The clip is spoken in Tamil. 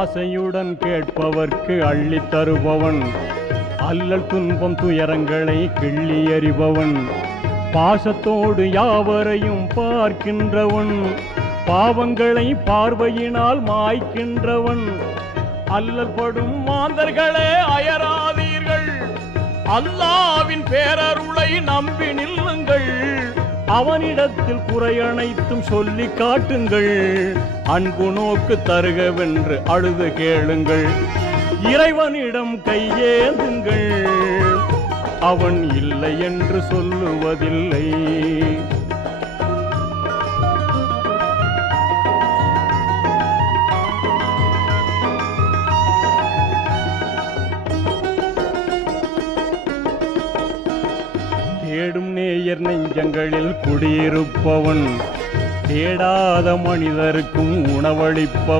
ஆசையுடன் கேட்பவர்க்கு அள்ளித் தருபவன், அல்லல் துன்பம் துயரங்களை கிள்ளி எறிபவன், பாசத்தோடு யாவரையும் பார்க்கின்றவன், பாவங்களை பார்வையினால் மாய்க்கின்றவன். அல்லல் படும் மாந்தர்களே அயராதீர்கள், அல்லாவின் பேரருளை நம்பி நில்லுங்கள். அவனிடத்தில் குறை அனைத்தும் சொல்லி காட்டுங்கள். அன்பு நோக்கு தருகவென்று அழுது கேளுங்கள். இறைவனிடம் கையேந்துங்கள், அவன் இல்லை என்று சொல்லுவதில்லை. தேடும் நேயர் நெஞ்சங்களில் குடியிருப்பவன், தேடாத மனிதருக்கும் உணவளிப்பவன்.